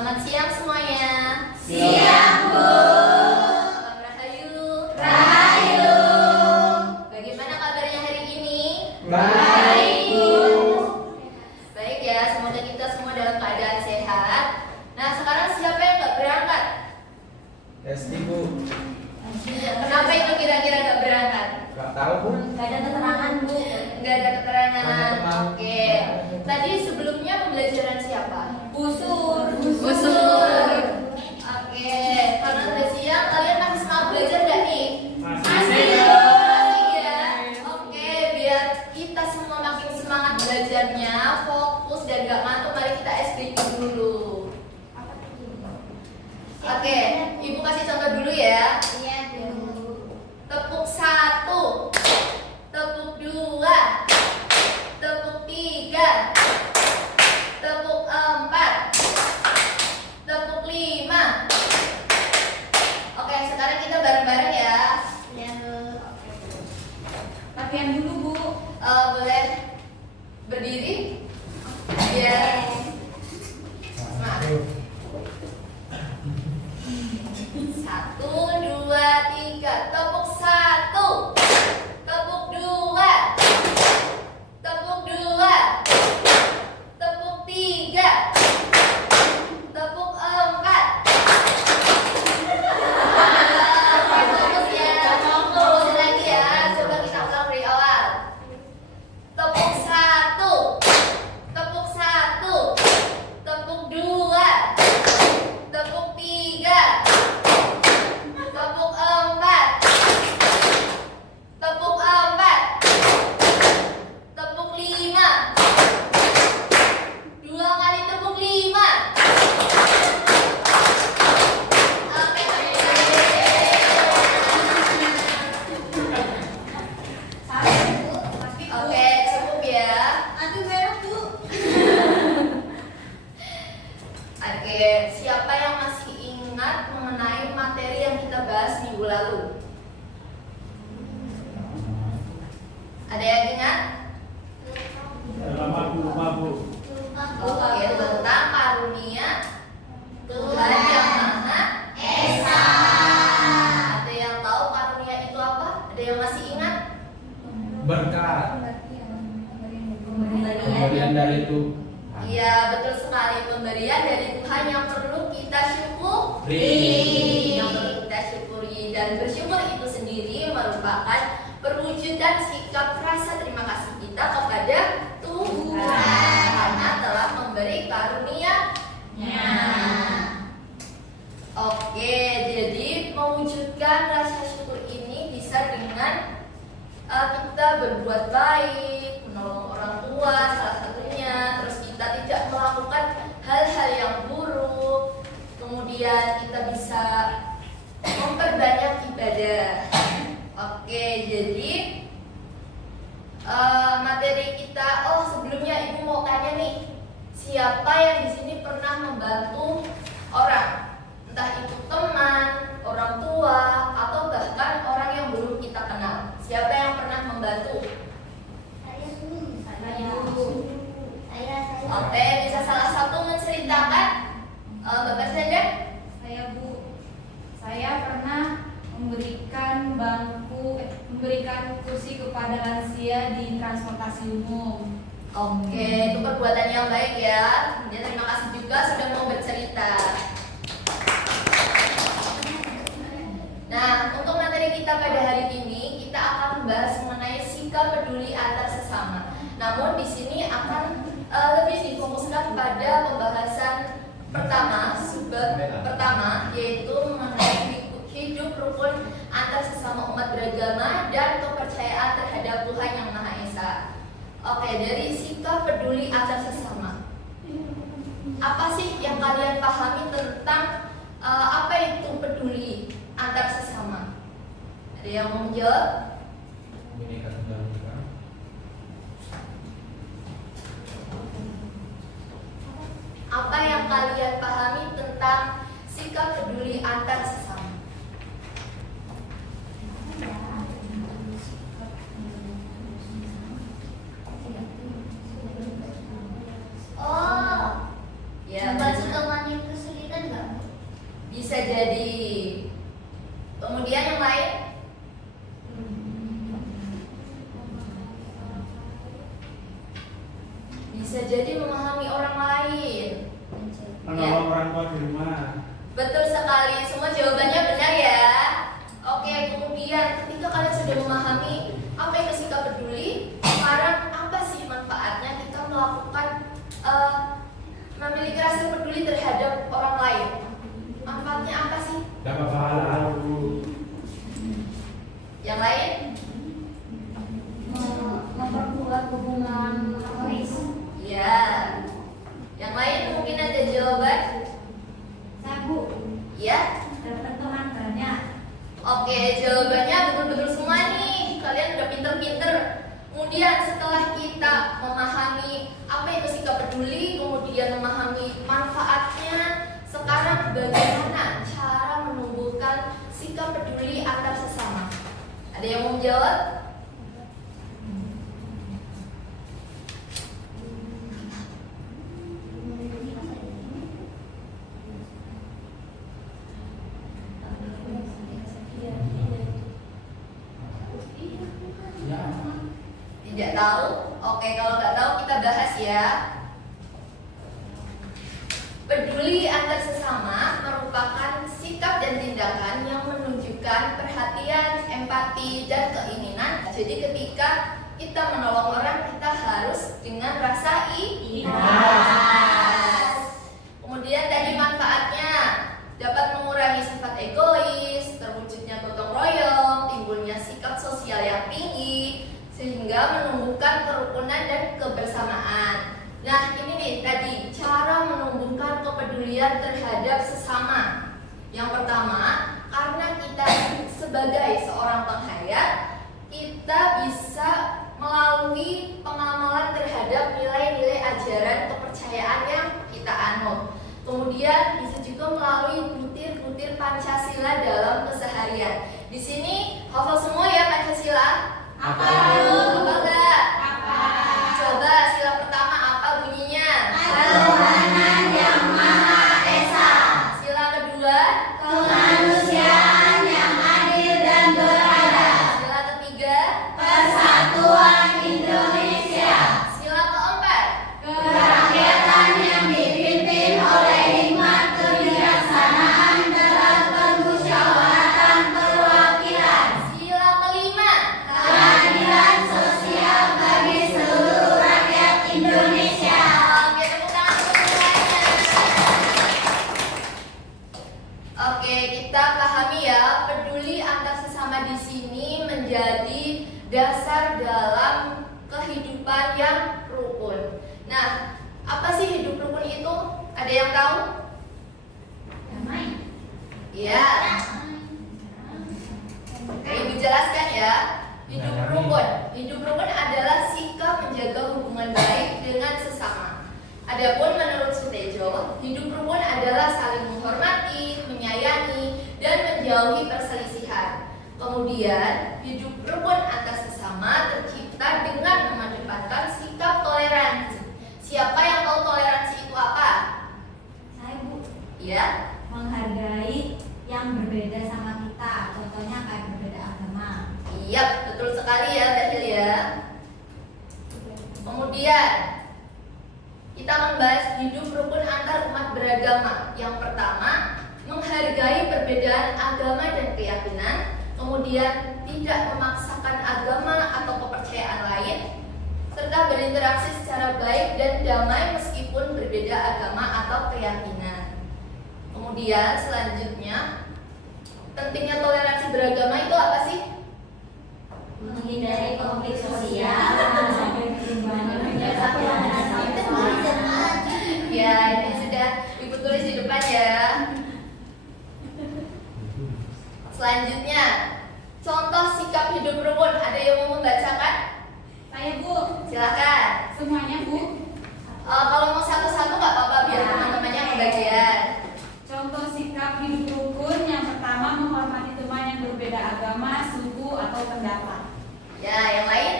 Selamat siang semuanya. Siang, Bu. Salam Rahayu. Rahayu. Bagaimana kabarnya hari ini? Baik, Bu. Baik ya, semoga kita semua dalam keadaan sehat. Nah, sekarang siapa yang nggak berangkat? SD, Bu. Kenapa itu kira-kira nggak berangkat? Gak tahu, Bu. Gak ada keterangan, Bu. Nggak ada keterangan. Nggak ada. Oke. Tadi sebelumnya pembelajaran siapa? Busur. Busur. Oke. Karena udah siang, kalian masih semangat belajar nggak nih? Masih ya. Oke, biar kita semua makin semangat belajarnya, fokus dan gak ngantuk, mari kita SPQ dulu. Oke, Ibu kasih contoh dulu ya. Iya, Bu. Tepuk 1, tepuk 2, tepuk 3, tepuk 4, tepuk 5. Oke, sekarang kita bareng-bareng ya. Iya, Bu. Latihan dulu, Bu. Boleh berdiri? Biar semangat. 1, 2, 3. Tepuk 1, tepuk 2, tepuk 2, tepuk 3, tepuk 4. Fokus ya, fokus lagi ya. Coba kita ulang dari awal. Tepuk 1, tepuk 1, tepuk 2, tepuk 3, tepuk 4, tepuk 4, tepuk 5. 2 kali tepuk 5. Oke, oke, cukup ya. Aduh, merah, Bu. Oke, siapa yang masih ingat mengenai materi yang kita bahas minggu lalu? Ada yang ingat? Lama, Bu. Oke, tentang karunia Tuhan yang Maha Esa. Ada yang tahu karunia itu apa? Ada yang masih ingat? Berkat. Pemberian dari Tuhan. Iya, betul sekali, pemberian dari Tuhan yang perlu kita syukuri. Yang perlu kita syukuri, dan bersyukur itu sendiri merupakan perwujudan sikap rasa terima kasih kita kepada Tuhan karena telah memberi karunia-Nya. Oke, jadi mewujudkan rasa syukur ini bisa dengan kita berbuat baik, menolong orang tua salah satunya, terus kita tidak melakukan hal-hal yang buruk, kemudian kita bisa memperbanyak ibadah. Oke, jadi materi kita, sebelumnya Ibu mau tanya nih, siapa yang di sini pernah membantu orang, entah itu teman, orang tua, atau bahkan orang yang belum kita kenal? Siapa yang pernah membantu? Saya. Oke, bisa salah satu menceritakan? Bapak Senda? Saya, Bu. Saya pernah memberikan kursi kepada lansia di transportasi umum. Oke, itu perbuatan yang baik ya. Kemudian terima kasih juga sudah mau bercerita. Nah, untuk materi kita pada hari ini, kita akan membahas mengenai sikap peduli antar sesama. Namun di sini akan lebih difokuskan pada pembahasan pertama, pertama, yaitu mengenai hidup rukun antar sesama umat beragama dan kepercayaan terhadap Tuhan yang Maha Esa. Oke, dari sikap peduli antar sesama, apa sih yang kalian pahami tentang apa itu peduli antar sesama? Ada yang mau menjawab? Apa yang kalian pahami tentang sikap peduli antar sesama? Oh, Ya, bantu teman itu bisa jadi memahami orang lain. Menolong orang tua di rumah. Betul sekali, semua jawabannya benar ya. Oke, kemudian ketika kalian sudah memahami apa itu sikap peduli, sekarang apa sih manfaatnya kita melakukan memiliki rasa peduli terhadap orang lain? Manfaatnya apa sih? Dapat pahala. Yang lain? Memperkuat hubungan harmonis. Ya. Yang lain mungkin ada jawaban? Sabu. Ya. Dapat teman banyak. Oke, jawabannya betul-betul semua nih. Kalian udah pinter-pinter. Kemudian setelah kita memahami apa itu sikap peduli, kemudian memahami manfaatnya, sekarang bagaimana cara menumbuhkan sikap peduli antar sesama? Ada yang mau menjawab? Ya. Tidak tahu? Oke, kalau nggak tahu kita bahas ya. Peduli antar sesama merupakan sikap dan tindakan yang menunjukkan perhatian, empati, dan keinginan. Jadi ketika kita menolong orang, kita harus dengan rasa ikhlas. Kemudian tadi manfaatnya dapat mengurangi sifat egois, terwujudnya gotong royong, timbulnya sikap sosial yang tinggi, sehingga menumbuhkan kerukunan dan kebersamaan. Nah, ini nih tadi cara menumbuhkan kepedulian terhadap sesama. Yang pertama, karena kita sebagai seorang penghayat, kita bisa melalui pengamalan terhadap nilai-nilai ajaran kepercayaan yang kita anut. Kemudian bisa juga melalui butir-butir Pancasila dalam keseharian. Di sini hafal semua ya Pancasila? Apa? Hafal nggak? Apa? Coba sila pertama apa bunyinya? Ketuhanan yang Maha Esa. Sila kedua? Kemanusiaan yang adil dan beradab. Sila ketiga? Persatuan Indonesia. Sila keempat? Kerakyatan yang dipimpin oleh hikmat kebijaksanaan dalam permusyawaratan perwakilan. Sila kelima? Keadilan sosial bagi seluruh rakyat Indonesia. Oke, tepuk tangan untuk semuanya. Oke, kita pahami ya, peduli antar sesama di sini menjadi dasar dalam kehidupan yang rukun. Nah, apa sih hidup rukun itu? Ada yang tahu? Damai. Iya. Ibu jelaskan ya. Hidup rukun. Hidup rukun adalah sikap menjaga hubungan baik dengan sesama. Adapun menurut Sutejo, hidup rukun adalah saling menghormati, menyayangi, dan menjauhi perselisihan. Kemudian, hidup rukun antar sesama tercipta dengan mengedepankan sikap toleransi. Siapa yang tahu toleransi itu apa? Saya Bu, Ya. menghargai yang berbeda sama kita. Contohnya kayak berbeda agama. Iya, betul sekali ya Mbak Hilya. Kemudian kita membahas hidup rukun antar umat beragama. Yang pertama, menghargai perbedaan agama dan keyakinan. Kemudian tidak memaksakan agama atau kepercayaan lain, serta berinteraksi secara baik dan damai meskipun berbeda agama atau keyakinan. Kemudian selanjutnya, pentingnya toleransi beragama itu apa sih? Menghindari konflik sosial. Ya, ini sudah Ibu tulis di depan ya. Selanjutnya, contoh sikap hidup rukun. Ada yang mau membacakan? Saya Bu, Silakan. semuanya Bu. Kalau mau satu-satu nggak apa-apa biar teman-temannya kebagian. Contoh sikap hidup rukun yang pertama menghormati teman yang berbeda agama, suku atau pendapat. Ya, yang lain?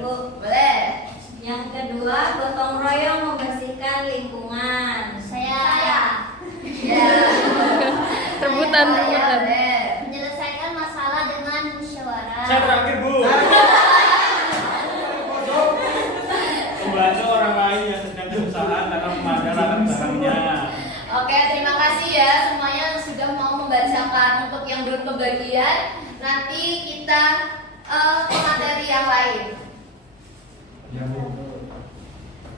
Bu. Boleh. Yang kedua, gotong royong membersihkan lingkungan. Saya. Ya. Rebutan, Ya, rebutan. boleh. Menyelesaikan masalah dengan musyawarah. Saya terakhir Bu. Membantu orang lain yang sedang sebelum pembagian, nanti kita ke materi yang lain. Ya, Bu.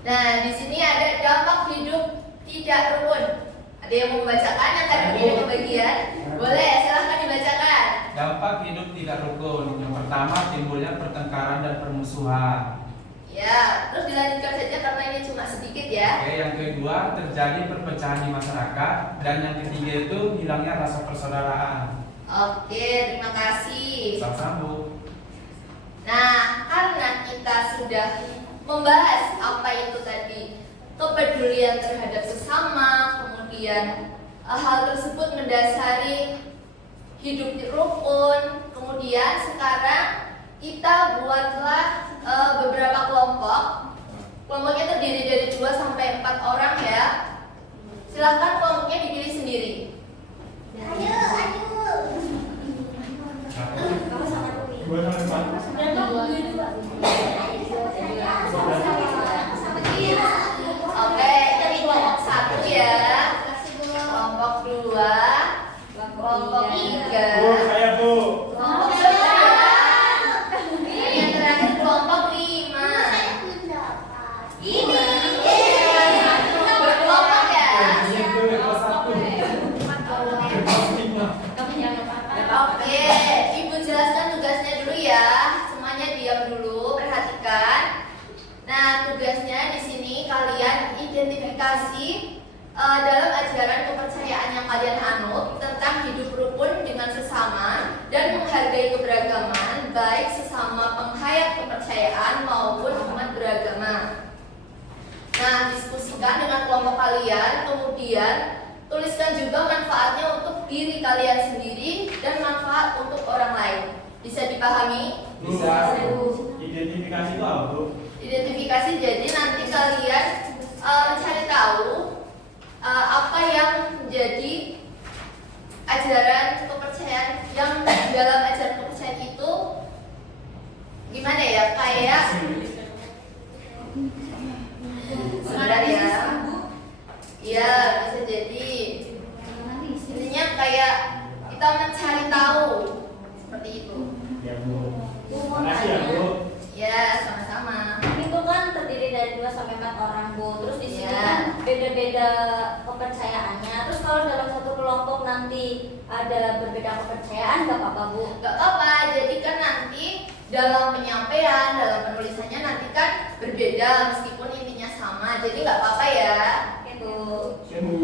Nah, di sini ada dampak hidup tidak rukun. Ada yang mau membacakan yang tadi tidak pembagian? Boleh, silahkan dibacakan. Dampak hidup tidak rukun. Yang pertama, timbulnya pertengkaran dan permusuhan. Ya, terus dilanjutkan saja karena ini cuma sedikit ya. Oke, yang kedua, terjadi perpecahan di masyarakat. Dan yang ketiga itu hilangnya rasa persaudaraan. Oke, terima kasih. Sama-sama, Bu. Nah, karena kita sudah membahas apa itu tadi kepedulian terhadap sesama, kemudian hal tersebut mendasari hidup rukun, kemudian sekarang kita buatlah beberapa kelompok. Kelompoknya terdiri dari 2 sampai 4 orang ya. Silahkan kelompoknya dipilih sendiri. Ayo. Kamu sama Rumi. 2 sampai 4. Oke, dari kelompok 1 ya. Kelompok 2, kelompok 3, Bu, saya, Bu. kelompok 4, yang terakhir kelompok 5. Ini berkelompok ya. Ini Bu, kelas 1. Kelas 5. Oke, Ibu jelaskan tugasnya dulu ya. Semuanya diam dulu, perhatikan. Nah, tugasnya di sini kalian identifikasi dalam ajaran kepercayaan yang kalian anut tentang hidup rukun dengan sesama dan menghargai keberagaman, baik sesama penghayat kepercayaan maupun umat beragama. Nah, diskusikan dengan kelompok kalian, kemudian tuliskan juga manfaatnya untuk diri kalian sendiri dan manfaat untuk orang lain. Bisa dipahami? Bisa. Identifikasi itu apa, Bu? Identifikasi jadi nanti kalian mencari tahu apa yang menjadi ajaran kepercayaan yang dalam ajaran kepercayaan itu gimana ya, kayak sebentar ya. Iya, bisa jadi intinya kayak kita mencari tahu seperti itu. Ya, Bu. Makasih ya, Bu. Ya, sama-sama. Itu kan terdiri dari 2 sampai 4 orang, Bu. Terus di sini Ya. kan beda-beda kepercayaannya. Terus kalau dalam satu kelompok nanti ada berbeda kepercayaan, nggak apa-apa, Bu? Gak apa-apa, jadi kan nanti dalam penyampaian, dalam penulisannya nanti kan berbeda meskipun intinya sama. Jadi nggak apa-apa ya. Itu. Ya, Bu.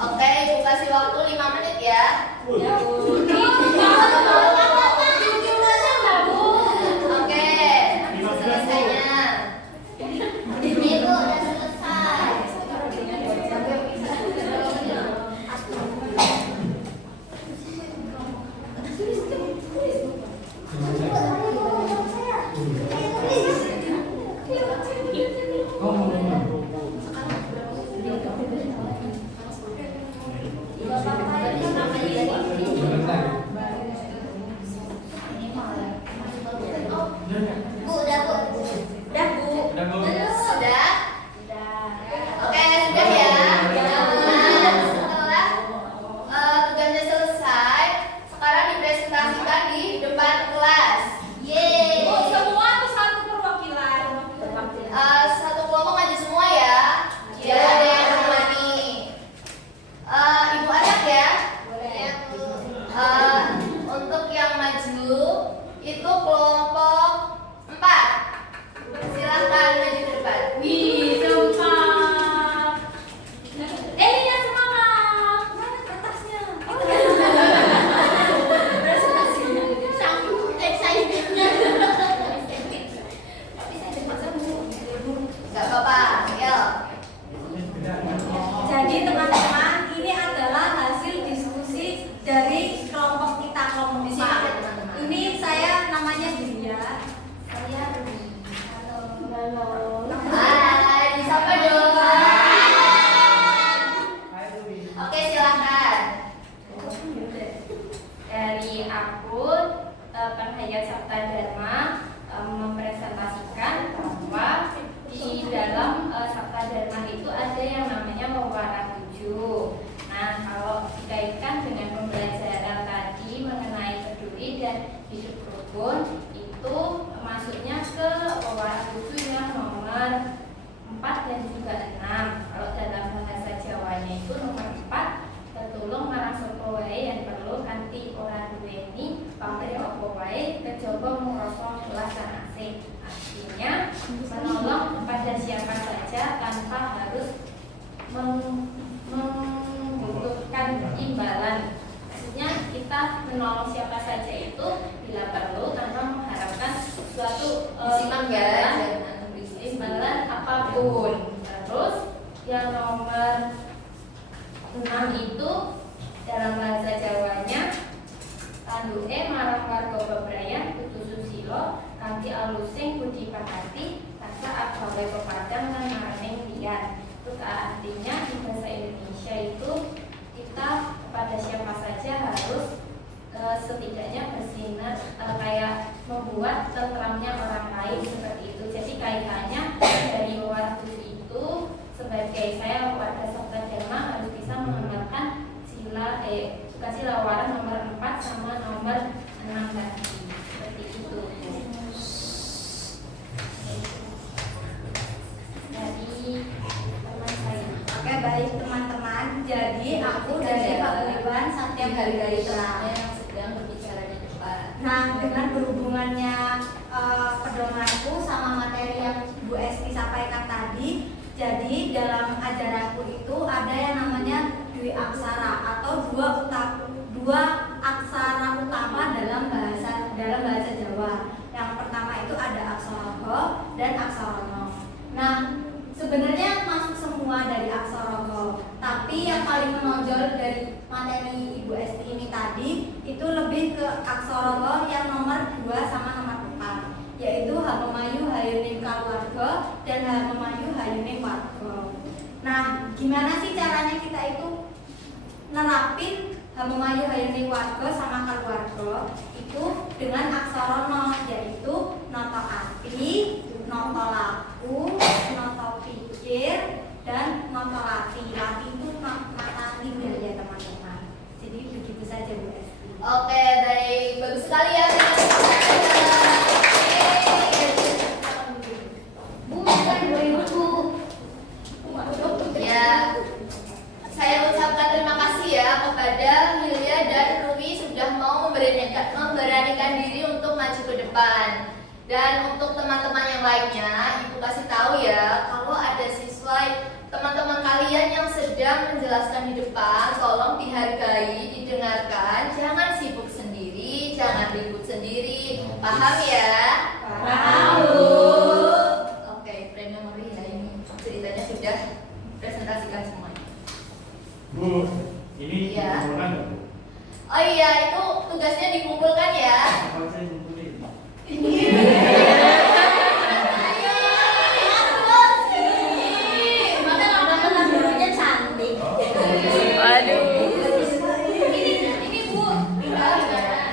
Oke, Ibu kasih waktu 5 menit ya. Bu. Ya, Bu. Oke, selesainya. Ini tuh udah selesai. Bu, udah Bu. Udah, Bu. Udah, Bu. Sudah? Udah. Oke, sudah ya. Nah, setelah tugasnya selesai, sekarang dipresentasikan di depan kelas. Yeay. Bu, semua tuh satu perwakilan. Satu kelompok maju semua ya. Ya, ada yang menemani. Ibu anak ya. Boleh. Untuk yang maju itu kelompok 4. Silahkan maju ke depan. Wih, sempat. Iya, semangat. Mana kertasnya? Saking excitednya. Gak apa-apa, ayo. Jadi teman-teman, ini adalah hasil diskusi dari kelompok kita, kelompok Di sini ada 4. teman-teman. Ini saya namanya Dia. Saya Rumi. Halo. Hai, disapa dong. Hai, Ruby. Oke, silahkan. Dari aku, Penghayat Sabta Dharma mempresentasikan bahwa di dalam Sabta Dharma itu ada yang namanya Wawara 7. Nah, kalau dikaitkan dengan pembelajaran hidup rukun itu masuknya ke pewaris buku yang nomor 4 dan juga 6. Kalau dalam bahasa Jawanya itu nomor 4, tetulung marang sapa wae yen perlu kanthi ora duweni pamrih apa wae kejaba ngrasa lasanase. Artinya menolong kepada siapa saja tanpa harus membutuhkan imbalan. Maksudnya kita menolong siapa saja itu bila perlu tanpa mengharapkan suatu imbalan apapun. Terus yang nomor 6 itu dalam bahasa Jawanya tanduke marang warga bebrayan kudu susila kanthi alusing budi pekerti rasa agawe pepadang lan maring liyan. Itu artinya di bahasa Indonesia itu kita kepada siapa saja harus setidaknya bersinar kayak membuat tentramnya orang lain seperti itu. Jadi kaitannya dari waktu itu sebagai saya warga Sabta Dharma harus bisa mengenalkan bukan sila waras nomor 4 sama nomor 6 tadi. Seperti itu. Dari teman saya. Oke, baik teman-teman. Jadi aku dari Paguyuban Satya Hari Terang yang sedang berbicara di depan. Nah, dengan berhubungannya pedomanku sama materi yang Bu Esti sampaikan tadi, jadi dalam ajaranku itu ada yang namanya dwi aksara atau dua aksara utama dalam bahasa Jawa. Yang pertama itu ada aksara ho dan aksara no. Nah, sebenarnya masuk semua dari aksara ho, tapi yang paling menonjol dari materi Ibu Esti ini tadi itu lebih ke aksara ho yang nomor 2 sama nomor 4, yaitu Hamemayu Hayuning Kaluwarga dan Hamemayu Hayuning Warga. Nah, gimana sih caranya kita itu nerapin Hamemayu Hayuning Warga sama Kaluwarga itu dengan aksara no, yaitu noto ati, noto laku, noto pikir, dan noto lati. Lati itu mata lidah ya teman-teman. Jadi begitu saja Bu Esti. Oke, baik, bagus sekali ya. Bu, bukan 2000. Ya, saya ucapkan terima kasih ya kepada Hilya dan Rumi sudah mau memberanikan diri untuk maju ke depan. Dan untuk teman-teman yang lainnya, Ibu kasih tahu ya, kalau ada siswa teman-teman kalian yang sedang menjelaskan di depan, tolong dihargai, didengarkan, jangan sibuk sendiri, jangan ribut sendiri. Paham ya? Paham. Oke, pre-memory ya ini ceritanya sudah presentasikan semuanya. Bu, ini Iya. kumpulkan nggak, Bu? Oh iya, itu tugasnya dikumpulkan ya. Kalau saya ngumpulin. Gurunya cantik. Waduh. Ini Bu,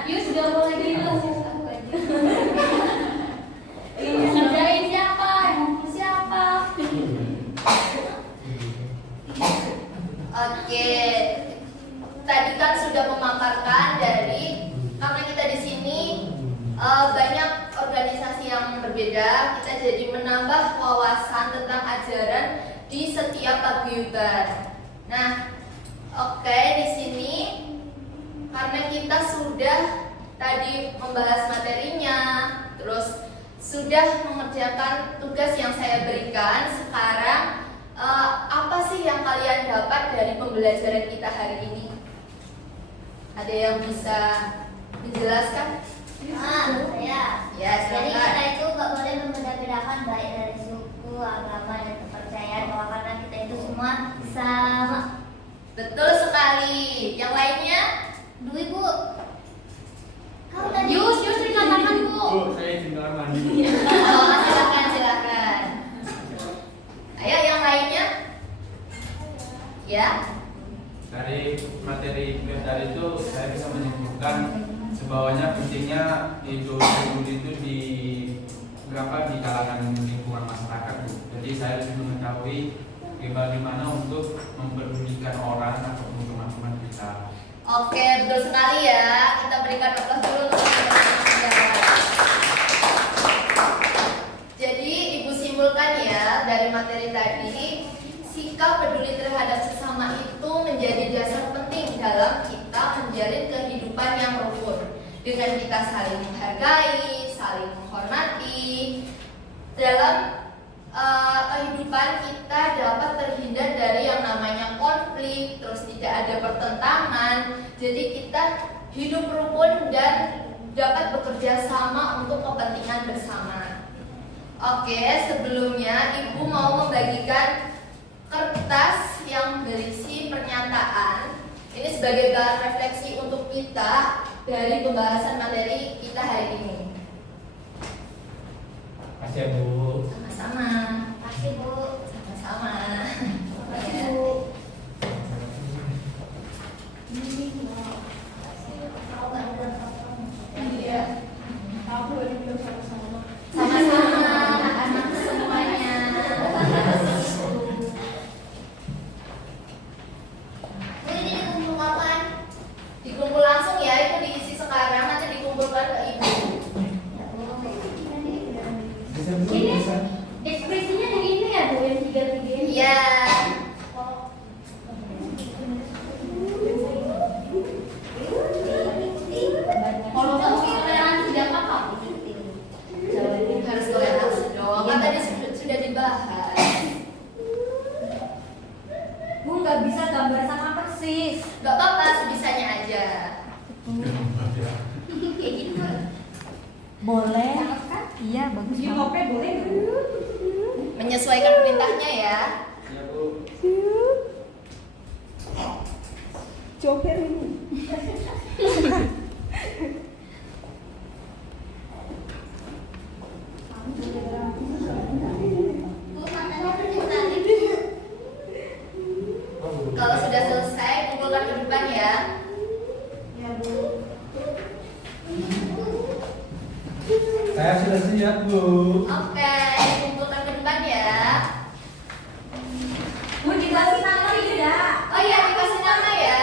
Yus sudah mulai dihitung. Ngerjain siapa? Siapa? Oke, tadi kan sudah memaparkan dari karena kita di sini banyak organisasi yang berbeda, kita jadi menambah wawasan tentang ajaran di setiap paguyuban. Nah, oke, di sini karena kita sudah tadi membahas materinya, terus sudah mengerjakan tugas yang saya berikan. Sekarang apa sih yang kalian dapat dari pembelajaran kita hari ini? Ada yang bisa menjelaskan? Saya. Ya, Jadi silakan. kita itu nggak boleh membeda-bedakan baik dari suku, agama, dan kepercayaan, bahwa karena kita itu semua sama. Betul sekali. Yang lainnya? Dwi Bu. Kamu tadi. Yus dikatakan Bu. Bu, saya izin kamar mandi. Oh, silakan. Ayo yang lainnya? Ya. Dari materi dari itu saya bisa menyimpulkan sebawanya pentingnya hidup itu di di kalangan lingkungan masyarakat, Bu. Jadi saya harus mengetahui bagaimana untuk memperdulikan orang ataupun teman-teman kita. Oke, betul sekali ya. Kita berikan aplaus dulu untuk teman-teman. materi tadi, sikap peduli terhadap sesama itu menjadi dasar penting dalam kita menjalin kehidupan yang rukun. Dengan kita saling menghargai, saling menghormati, dalam kehidupan kita dapat terhindar dari yang namanya konflik, terus tidak ada pertentangan. Jadi kita hidup rukun dan dapat bekerja sama untuk kepentingan bersama. Oke, sebelumnya Ibu mau membagikan kertas yang berisi pernyataan. Ini sebagai bahan refleksi untuk kita dari pembahasan materi kita hari ini. Makasih ya Bu. Sama-sama. Kasih Bu. Sama-sama. Kasih Bu. Iya. Sama-sama anak-anak semuanya. Ini dikumpul kapan? Dikumpul langsung ya, itu diisi sekarang, nanti dikumpulkan ke Ibu. Ini ekspresinya yang ini ya Bu, yang tiga-tiga ini. Iya. Kalau kamu toleransi dia apa? Harus toleransi dong. Kan tadi sudah dibahas. Bu nggak bisa gambar sama persis. Gak apa-apa, sebisanya aja. Kayak gitu. Boleh. Iya bagus. boleh nggak? Menyesuaikan perintahnya ya. Ya Bu. Joker ini. Kalau sudah selesai, kumpulkan ke depan ya. Ya Bu. Saya sudah siap Bu. Oke, kumpulkan ke depan ya. Bu dikasih nama tidak? Oh iya, dikasih nama ya.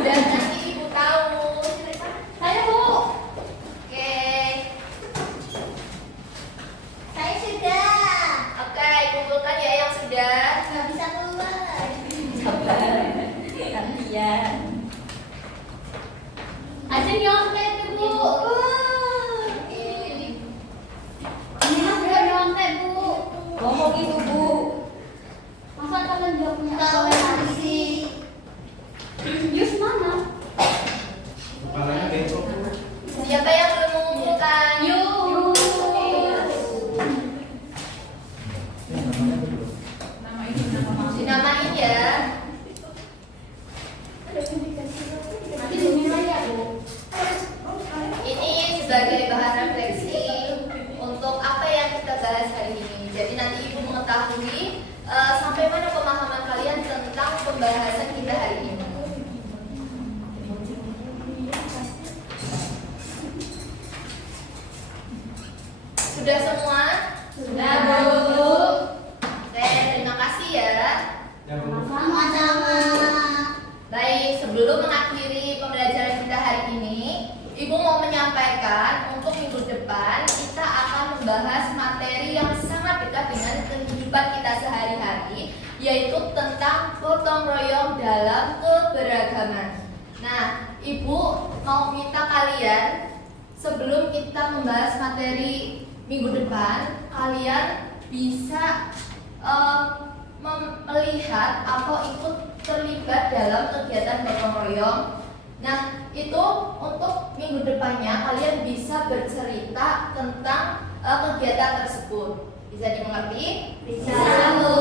Dan nanti Ibu tahu. Saya Bu. Oke. Saya sudah. Oke, kumpulkan ya yang sudah. Nggak bisa keluar. Gantian. Aja nyontek Bu. Ini mah sudah nyontek Bu. Ngomong itu Bu. Masa kalian juga punya Toleransi. Yus mana? Kepalanya bengkok Bu. Siapa yang belum mengumpulkan? Yuk. Ya, namanya Bu. Nama ini nama mama. Dinamain ya. Nanti dinilai ya Bu. Ini sebagai bahan refleksi untuk apa yang kita bahas hari ini. Jadi nanti Ibu mengetahui sampai mana pemahaman kalian tentang pembahasan kita hari ini. Sudah semua? Sudah Bu. Oke, terima kasih ya. Ya Bu. Sama-sama. Baik, sebelum mengakhiri pembelajaran kita hari ini, Ibu mau menyampaikan untuk minggu depan kita akan membahas materi yang sangat dekat dengan kehidupan kita sehari-hari, yaitu tentang gotong royong dalam keberagaman. Nah, Ibu mau minta kalian sebelum kita membahas materi minggu depan, kalian bisa melihat atau ikut terlibat dalam kegiatan gotong royong. Nah, itu untuk minggu depannya kalian bisa bercerita tentang kegiatan tersebut. Bisa dimengerti? Bisa, Bu. Bu.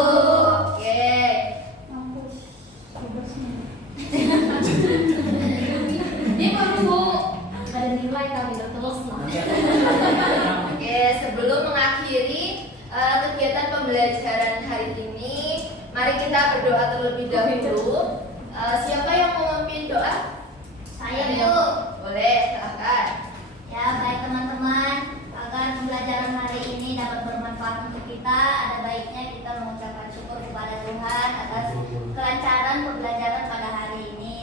Oke. Ini baru Bu. Ada nilai kami terus lah. Oke, sebelum mengakhiri kegiatan pembelajaran hari ini, mari kita berdoa terlebih dahulu. Siapa yang mau memimpin doa? Saya Ada yang- Bu. Boleh, silahkan. Ya baik teman-teman, agar pembelajaran hari ini dapat bermanfaat untuk kita, ada baiknya kita mengucapkan syukur kepada Tuhan atas kelancaran pembelajaran pada hari ini.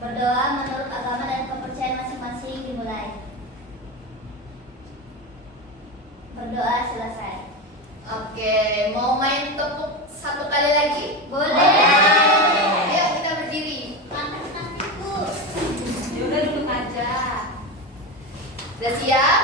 Berdoa menurut agama dan kepercayaan masing-masing dimulai. Berdoa selesai. Oke, mau main tepuk satu kali lagi? Boleh. Ayo kita berdiri. Ya udah duduk aja. Udah siap?